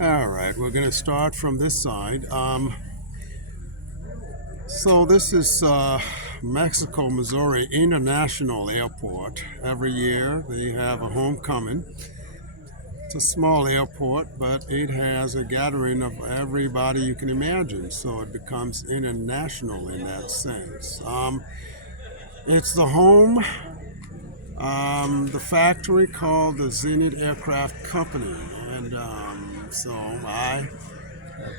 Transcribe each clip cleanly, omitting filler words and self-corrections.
All right, we're going to start from this side. So this is Mexico, Missouri International Airport. Every year they have a homecoming. It's a small airport, but it has a gathering of everybody you can imagine, so it becomes international in that sense. It's the home, the factory called the Zenith Aircraft Company, and so I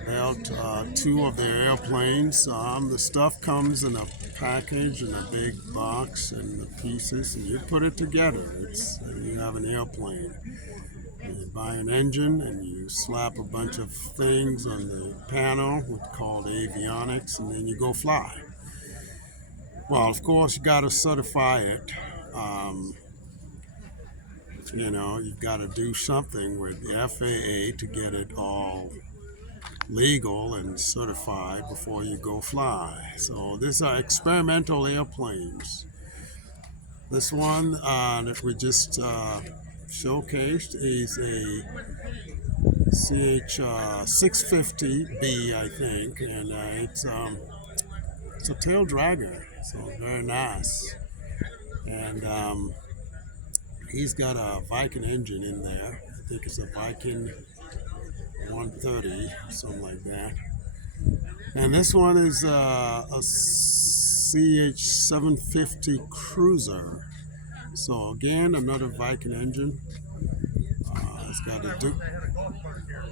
built two of their airplanes. The stuff comes in a package in a big box and the pieces, and you put it together. You have an airplane. You buy an engine and you slap a bunch of things on the panel, what's called avionics, and then you go fly. Well, of course, you got to certify it. You've got to do something with the FAA to get it all legal and certified before you go fly. So these are experimental airplanes. This one that we just showcased is a CH-650B, I think, and it's a tail dragger, so very nice. And he's got a Viking engine in there. I think it's a Viking 130, something like that. And this one is a CH-750 Cruiser. So again, another Viking engine. It's got the Duke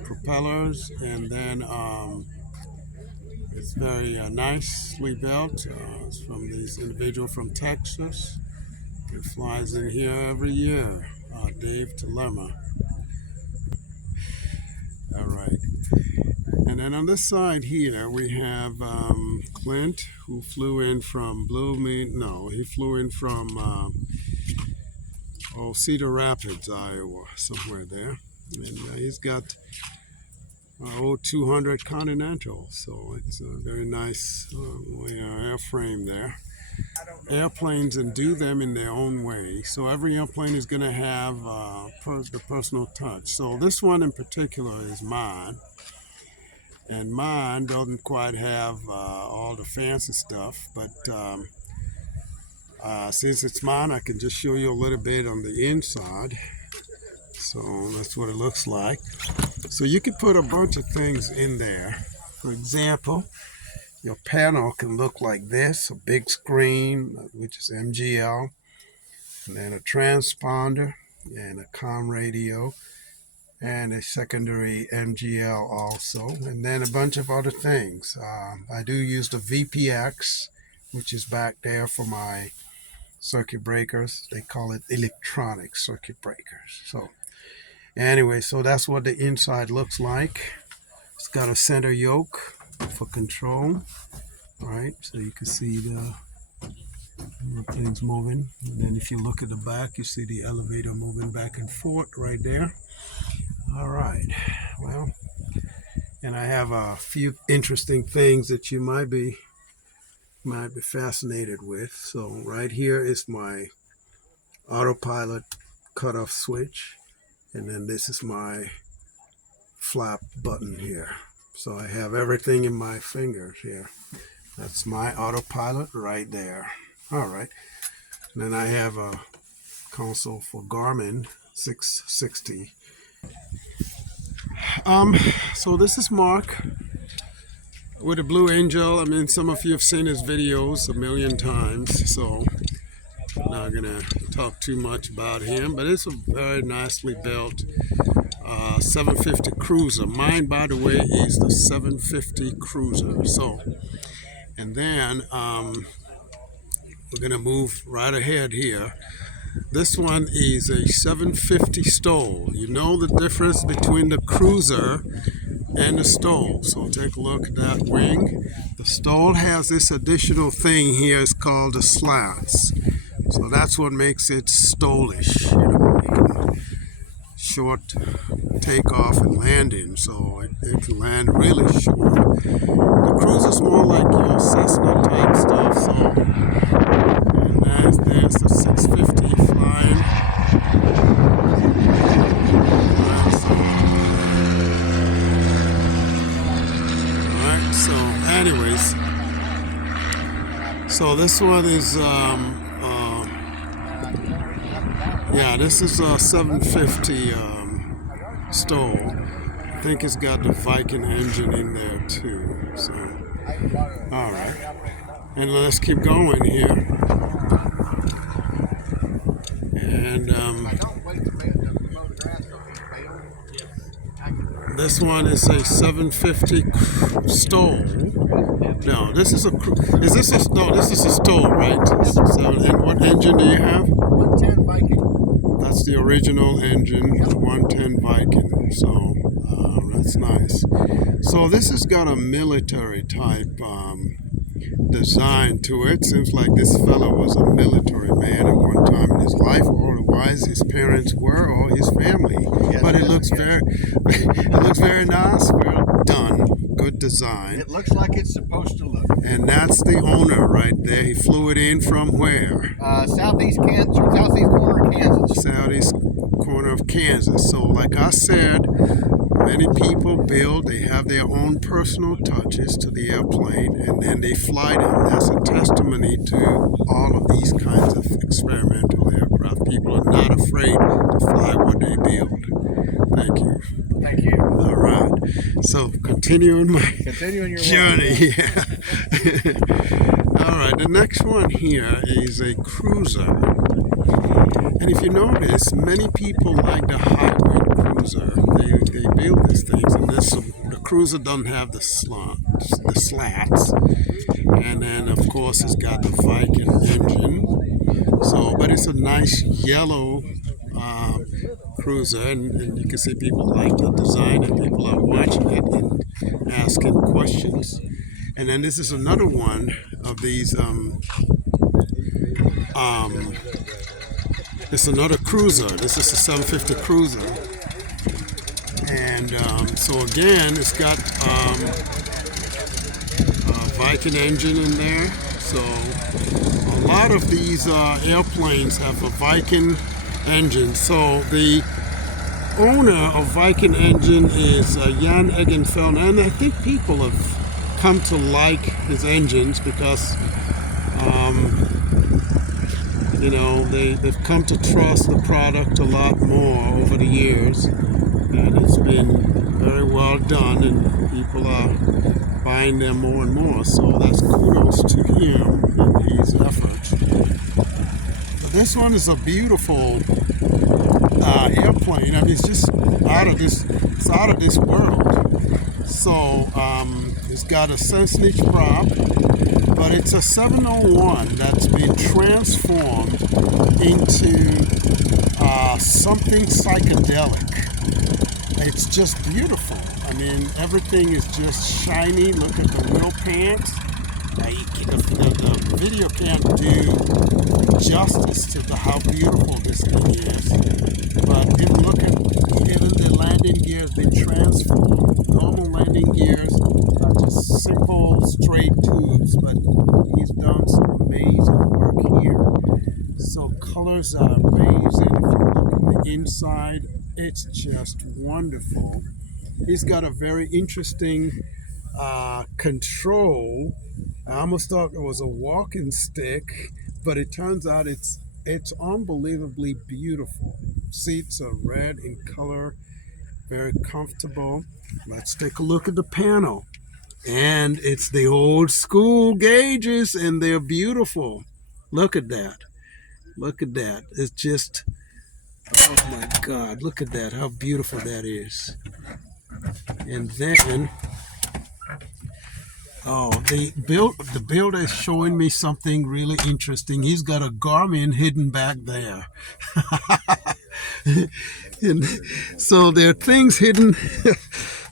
propellers, and then it's very nicely built. It's from this individual from Texas. It flies in here every year, Dave Talerma. All right. And then on this side here, we have Clint, who flew in from he flew in from Cedar Rapids, Iowa, somewhere there. And he's got an 200 Continental, so it's a very nice airframe there. Airplanes and do them in their own way. So every airplane is going to have the personal touch. So this one in particular is mine. And mine doesn't quite have all the fancy stuff, but since it's mine, I can just show you a little bit on the inside. So that's what it looks like. So you can put a bunch of things in there. For example, your panel can look like this, a big screen, which is MGL, and then a transponder, and a comm radio, and a secondary MGL also, and then a bunch of other things. I do use the VPX, which is back there for my circuit breakers. They call it electronic circuit breakers. So anyway, so that's what the inside looks like. It's got a center yoke for control. All right, so you can see the things moving. And then if you look at the back, you see the elevator moving back and forth right there. All right, well, and I have a few interesting things that you might be fascinated with. So right here is my autopilot cutoff switch, and then this is my flap button here. So I have everything in my fingers here. That's my autopilot right there. All right, and then I have a console for Garmin 660. So this is Mark with a Blue Angel. I mean, some of you have seen his videos a million times, so I'm not gonna talk too much about him, but it's a very nicely built 750 Cruiser. Mine, by the way, is the 750 Cruiser. So, and then we're gonna move right ahead here. This one is a 750 STOL. You know the difference between the Cruiser and the STOL. So take a look at that wing. The STOL has this additional thing here. It's called the slats. So that's what makes it stolish. Short takeoff and landing, so it can land really short. The Cruiser's more like your Cessna type stuff. So, and there's the 650 flying. 650 anyways, so this one is yeah, this is a 750 STOL. I think it's got the Viking engine in there too. So, all right, and let's keep going here. And this one is a 750 STOL. No, this is a. Is this a? No, this is a STOL, right? So, and what engine do you have? 110 Viking. That's the original engine, 110 Viking. So that's nice. So this has got a military type design to it. Seems like this fellow was a military man at one time in his life, or otherwise his parents were, or his family. Yes, but it looks very, it looks very nice. Well done. Good design. It looks like it's supposed to look. And that's the owner right there. He flew it in from where? Southeast corner of Kansas. Southeast corner of Kansas. So like I said, many people build, they have their own personal touches to the airplane, and then they fly them. That's a testimony to all of these kinds of experimental aircraft. People are not afraid to fly what they build. Thank you. Thank you. All right. So continuing my Continuing your journey. Yeah. All right. The next one here is a cruiser. And if you notice, many people like the hybrid cruiser. They build these things, and the cruiser doesn't have the slats. And then, of course, it's got the Viking engine. So, but it's a nice yellow cruiser, and you can see people like the design, and people are watching it and asking questions. And then this is another one of these. It's another cruiser. This is a 750 cruiser, and so again, it's got a Viking engine in there. So a lot of these airplanes have a Viking engine. So the owner of Viking engine is Jan Egenfeld, and I think people have come to like his engines because you know, they've come to trust the product a lot more over the years, and it's been very well done, and people are buying them more and more. So that's kudos to him and his efforts. This one is a beautiful airplane. I mean, it's just out of this. It's out of this world. So it's got a Cessna prop, but it's a 701 that's been transformed into something psychedelic. It's just beautiful. I mean, everything is just shiny. Look at the wheel pants. The video can't do justice to how beautiful this thing is. But even the landing gear has been transformed. Normal landing gears are just simple straight tubes, but he's done some amazing work here. So colors are amazing. If you look at the inside, it's just wonderful. He's got a very interesting control. I almost thought it was a walking stick, but it turns out it's unbelievably beautiful. Seats are red in color, very comfortable. Let's take a look at the panel. And it's the old school gauges, and they're beautiful. Look at that. Look at that. It's just, oh my God, look at that, how beautiful that is. And then, oh, the builder is showing me something really interesting. He's got a Garmin hidden back there. And so there are things hidden.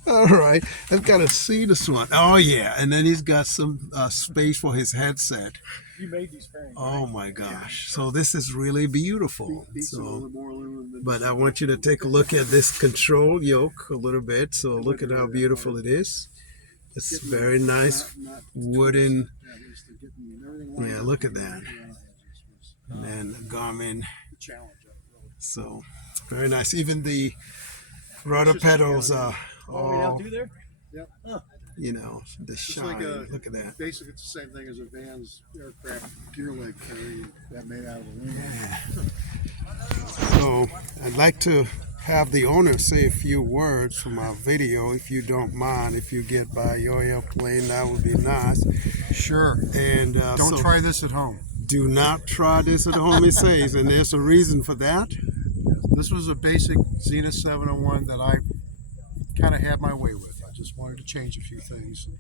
All right, I've got to see this one. Oh yeah, and then he's got some space for his headset. You made these frames. Oh my gosh, so this is really beautiful. So, but I want you to take a look at this control yoke a little bit. So look at how beautiful it is. It's very nice wooden. Yeah, look at that. And then Garmin. So very nice. Even the rudder pedals are all you know, the It's shine. like Look at that. basically it's the same thing as a Van's aircraft gear leg carry that made out of aluminum. Yeah. So I'd like to have the owner say a few words from our video, if you don't mind. If you get by your airplane, that would be nice. Sure. And Don't try this at home. Do not try this at home, he says, and there's a reason for that. This was a basic Zenith 701 that I kind of had my way with. I just wanted to change a few things, and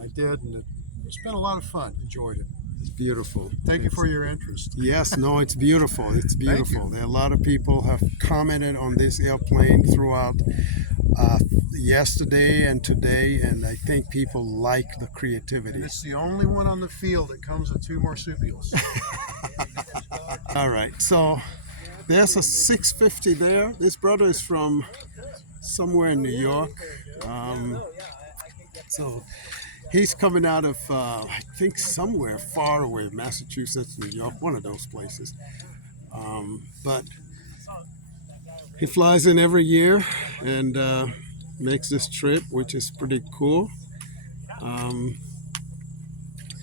I did, and it's been a lot of fun. Enjoyed it. It's beautiful. Thank you for your interest. Yes, no, it's beautiful. It's beautiful. Thank you. There are a lot of people have commented on this airplane throughout yesterday and today, and I think people like the creativity. And it's the only one on the field that comes with 2 marsupials. All right, so there's a 650 there. This brother is from somewhere in New York. So he's coming out of, I think, somewhere far away, Massachusetts, New York, one of those places. But he flies in every year and makes this trip, which is pretty cool.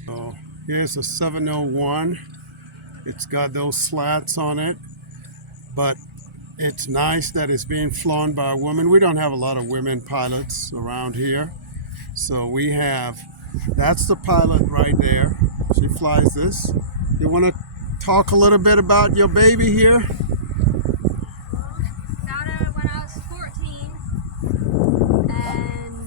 So here's a 701. It's got those slats on it, but it's nice that it's being flown by a woman. We don't have a lot of women pilots around here. So we have, that's the pilot right there. She flies this. You want to talk a little bit about your baby here? Got her when I was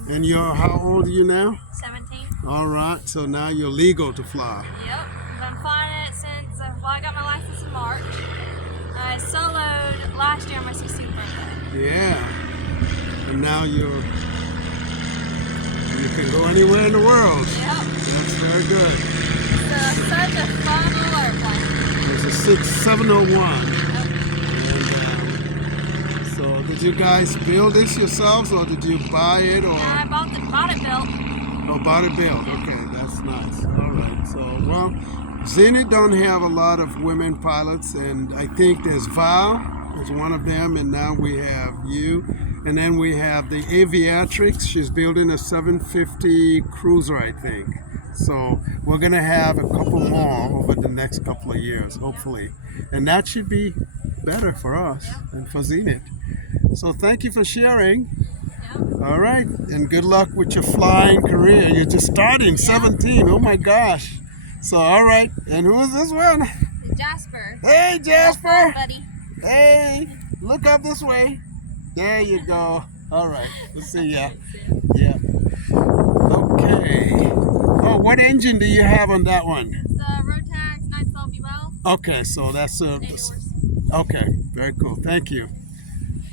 14. And you're, how old are you now? 17. All right, so now you're legal to fly. Yep. I've been flying it since, well, I got my license in March. I soloed last year on my 16th birthday. Yeah. And now you can go anywhere in the world. Yep. That's very good. So, such a fun little airplane. There's a 701. Yep. And so did you guys build this yourselves, or did you buy it? Or Yeah, I bought it built. Oh, bought it built. Okay, that's nice. All right. So, well, Zenith don't have a lot of women pilots, and I think there's Val is one of them, and now we have you. And then we have the aviatrix. She's building a 750 cruiser, I think. So we're going to have a couple more over the next couple of years, hopefully. And that should be better for us and for Zenith. So thank you for sharing. Yep. All right. And good luck with your flying career. You're just starting, 17. Oh, my gosh. So, all right. And who is this one? Jasper. Hey, Jasper. Buddy. Hey, look up this way. There you go. All right. We'll see ya. Yeah. Okay. Oh, what engine do you have on that one? It's a Rotax 912 UL. Okay, so that's a. 8 doors. Okay, very cool. Thank you.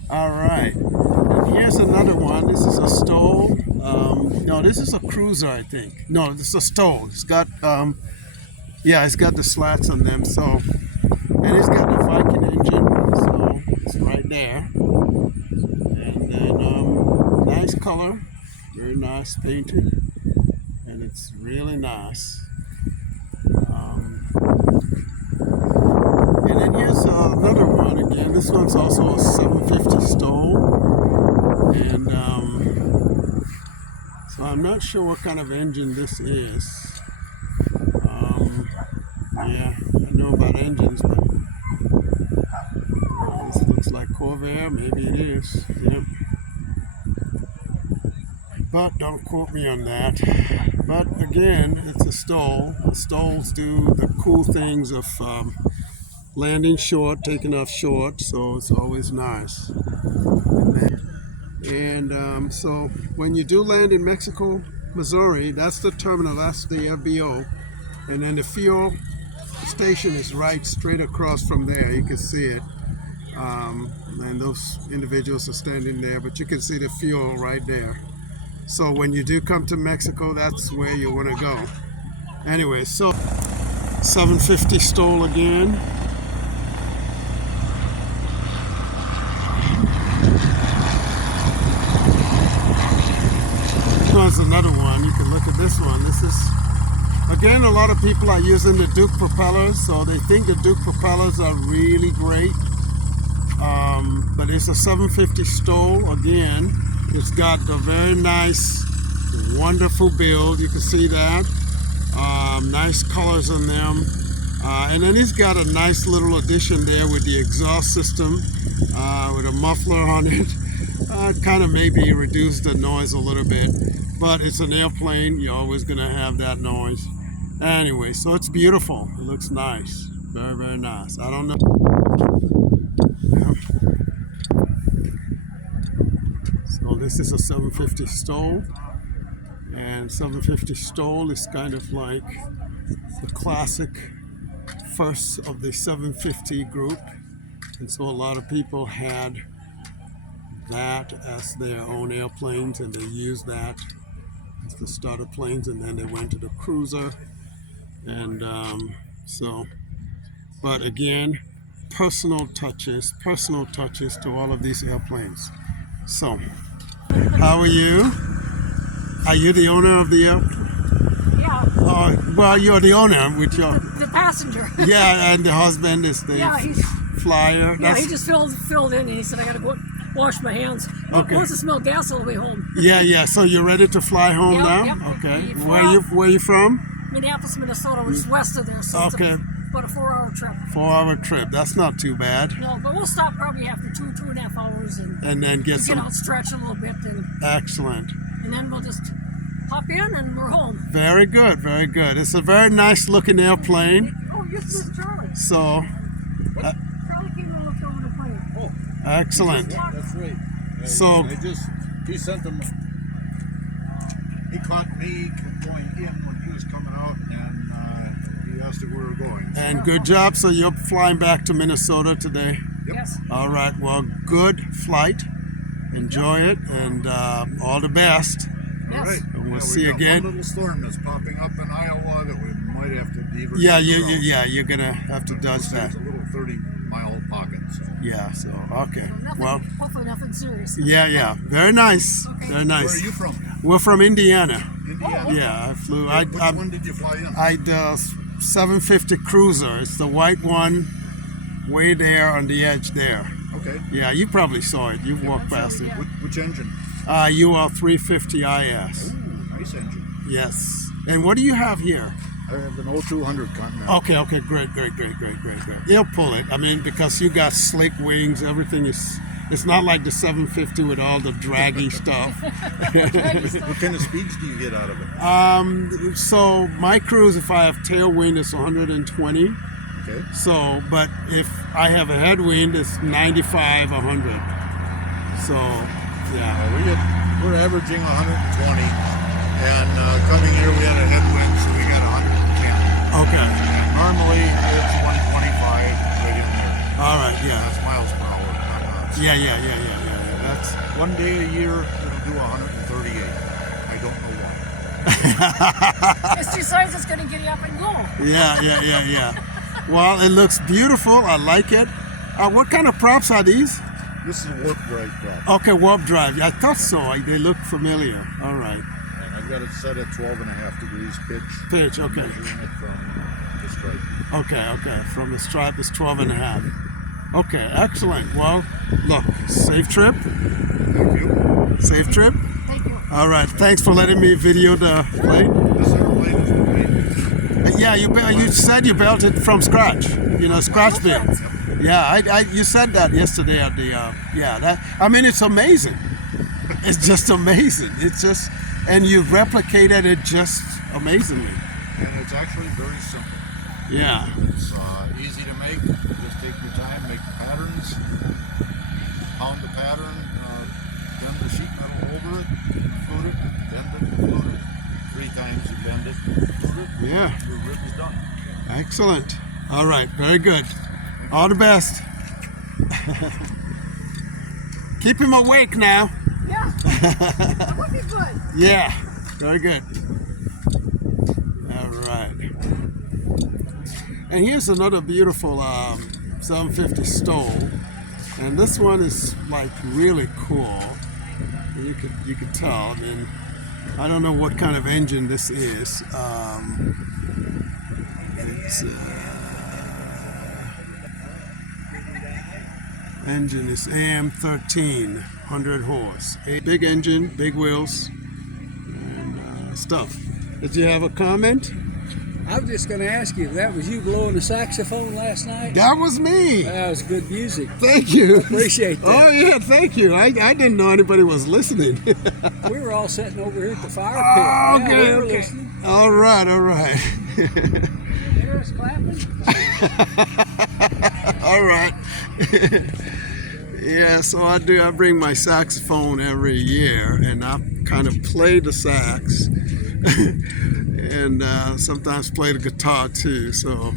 All right. And here's another one. This is a STOL. No, this is a cruiser, I think. No, this is a STOL. It's got, yeah, it's got the slats on them. So, and it's got the Viking engine. So it's right there. And then nice color, very nice painted, and it's really nice. And then here's another one again. This one's also a 750 STOL, and so I'm not sure what kind of engine this is. Yeah, I know about engines, but this looks like Corvair. Maybe it is. Yep. But don't quote me on that. But again, it's a STOL. The STOLs do the cool things of landing short, taking off short, so it's always nice. And so when you do land in Mexico, Missouri, that's the terminal, that's the FBO. And then the fuel station is right straight across from there. You can see it. And those individuals are standing there, but you can see the fuel right there. So when you do come to Mexico, that's where you want to go. Anyway, so 750 STOL again. Here's another one. You can look at this one. This is, again, a lot of people are using the Duke propellers, so they think the Duke propellers are really great. But it's a 750 STOL again. It's got the very nice Wonderful build. You can see that. Nice colors on them. And then he's got a nice little addition there with the exhaust system, with a muffler on it. Kind of maybe reduce the noise a little bit, but it's an airplane. You're always going to have that noise. Anyway, so it's beautiful. It looks nice. Very, very nice. I don't know. Yeah. So this is a 750 STOL. And 750 STOL is kind of like the classic first of the 750 group. And so a lot of people had that as their own airplanes, and they used that as the starter planes, and then they went to the cruiser. And but again, personal touches to all of these airplanes. So, how are you? Are you the owner of the airplane? Yeah. Well, you're the owner with your... The passenger. Yeah, and the husband is the flyer. Yeah, he just filled in and he said, I got to go wash my hands. Okay. Wants to smell gas all the way home. Yeah. So you're ready to fly home now? Yep. Okay. Where you from? Minneapolis, Minnesota, which is west of there. So Okay. it's about a 4-hour trip. 4-hour trip. That's not too bad. No, but we'll stop probably after 2.5 hours and then get some... out, stretch a little bit. Excellent. And then we'll just hop in and we're home. Very good, very good. It's a very nice looking airplane. Oh, this is Charlie. So, Charlie came and looked over the plane. Oh, excellent. that's right. So- he sent them. He caught me going in when he was coming out, and he asked if we were going. And good job. So you're flying back to Minnesota today. Yep. Yes. All right. Well, good flight. Enjoy it, and all the best. All right. And we'll we see you got again. One little storm that's popping up in Iowa that we might have to divert. You're gonna have to dodge that. It's a little 30-mile pocket. So. Yeah. So okay. Nothing, Well. hopefully nothing serious. Yeah. Very nice. Okay. Very nice. Where are you from? We're from Indiana. Indiana. Yeah, I flew. Which one did you fly in? I 750 Cruiser. It's the white one, way there on the edge there. Okay. Yeah, you probably saw it. You've walked past it. Which engine? UL 350 IS. Ooh, nice engine. Yes. And what do you have here? I have an 0200 Continental. Okay, great. He'll pull it. I mean, because you got slick wings, everything is. It's not like the 750 with all the draggy stuff. What kind of speeds do you get out of it? So my cruise, if I have tailwind, it's 120. Okay. So, but if I have a headwind, it's 95, 100. So, yeah. We're averaging 120, and coming here we had a headwind, so we got 110. Okay. And normally it's 125 right in there. All right. Yeah. That's miles per hour. Not knots. Yeah. That's One day a year it'll do 138. I don't know why. It's decides it's going to get you up and go. yeah. Well, it looks beautiful. I like it. What kind of props are these? This is a warp drive prop, Okay, warp drive. Yeah, I thought so. They look familiar. All right. and I've got it set at 12.5 degrees pitch. Pitch. Okay. Measuring it from the stripe. Okay. From the stripe, it's 12 and a half. Okay, excellent. Well, look, safe trip. Thank you. Safe trip. Thank you. All right. Thanks for letting me video the plane. This airplane is great. Yeah, you said you built it from scratch. Scratch build. Yeah, you said that yesterday at the it's amazing. It's just amazing. It's just, and you replicated it just amazingly. And it's actually very simple. Yeah. It's easy to make. Just take your time, make the patterns, pound the pattern, bend the sheet metal over it, flute it, bend it, flute it. 3 times you bend it, flute it. Yeah. Your rib is done. Excellent. All right. Very good. All the best. Keep him awake now. Yeah. That would be good. Yeah. Very good. All right. And here's another beautiful 750 STOL. And this one is like really cool. You could tell. I mean, I don't know what kind of engine this is. It's engine is AM13, 100 horse. A big engine, big wheels. And stuff. Did you have a comment? I was just going to ask you if that was you blowing the saxophone last night. That was me. That was good music. Thank you. Appreciate that. Oh yeah, thank you. I didn't know anybody was listening. We were all sitting over here at the fire pit. Oh, Yeah, okay, we were okay. listening. All right, all right. Hear us clapping? All right. Yeah, so I bring my saxophone every year, and I kind of play the sax, and sometimes play the guitar too. So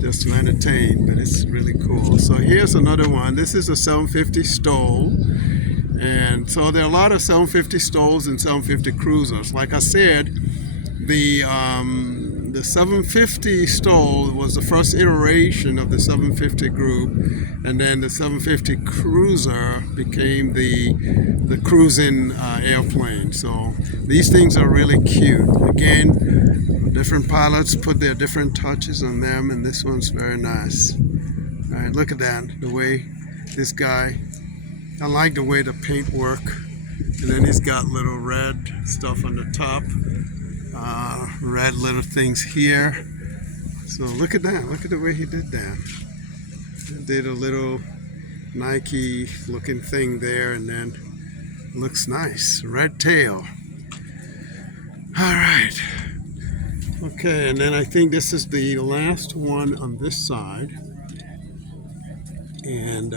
just to entertain, but it's really cool. So here's another one. This is a 750 STOL, and so there are a lot of 750 STOLs and 750 cruisers. Like I said, the 750 STOL was the first iteration of the 750 group, and then the 750 cruiser became the cruising airplane. So these things are really cute. Again, different pilots put their different touches on them, and this one's very nice. All right, look at that, the way this guy, I like the way the paint work, and then he's got little red stuff on the top. Red little things here. So look at that. Look at the way he did that. He did a little Nike looking thing there, and then looks nice. Red tail. All right. Okay, and then I think this is the last one on this side. And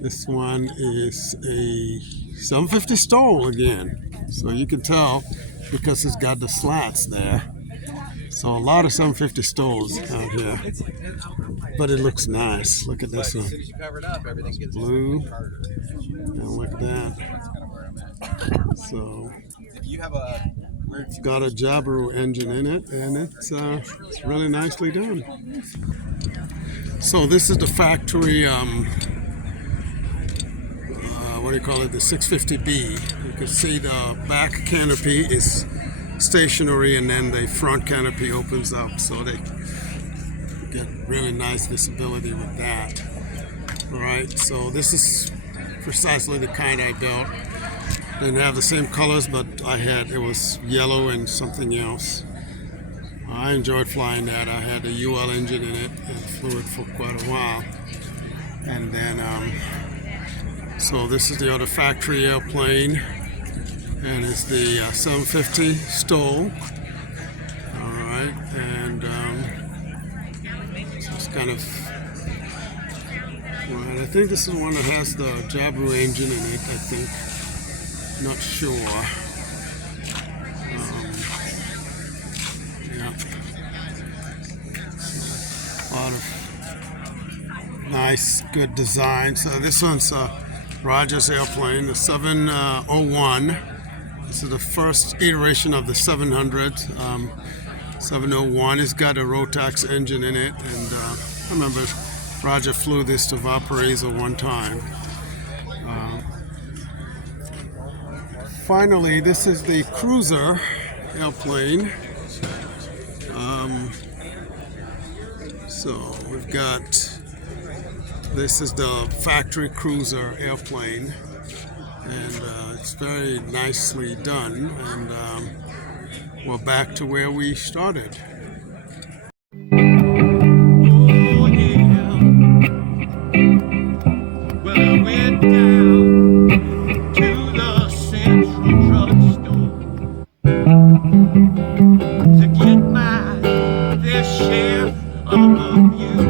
this one is a 750 STOL again. So you can tell because it's got the slats there. So a lot of 750 STOLs out here. But it looks nice. Look at this one. Blue. And look at that. So it's got a Jabiru engine in it, and it's really nicely done. So this is the factory what do you call it, the 650B. You can see the back canopy is stationary, and then the front canopy opens up, so they get really nice visibility with that. All right, so this is precisely the kind I built. Didn't have the same colors, but it was yellow and something else. I enjoyed flying that. I had a UL engine in it and flew it for quite a while. And then so this is the other factory airplane, and it's the 750 STOL. All right, and so it's kind of, well, I think this is one that has the Jabiru engine in it, I think. Not sure. Yeah. A lot of nice, good design. So this one's Rogers airplane, the 701. This is the first iteration of the 700. 701 has got a Rotax engine in it, and I remember Roger flew this to Valparaiso one time. Finally, this is the cruiser airplane. So we've got, this is the factory cruiser airplane, and it's very nicely done, and we're back to where we started. To get my fair share of you.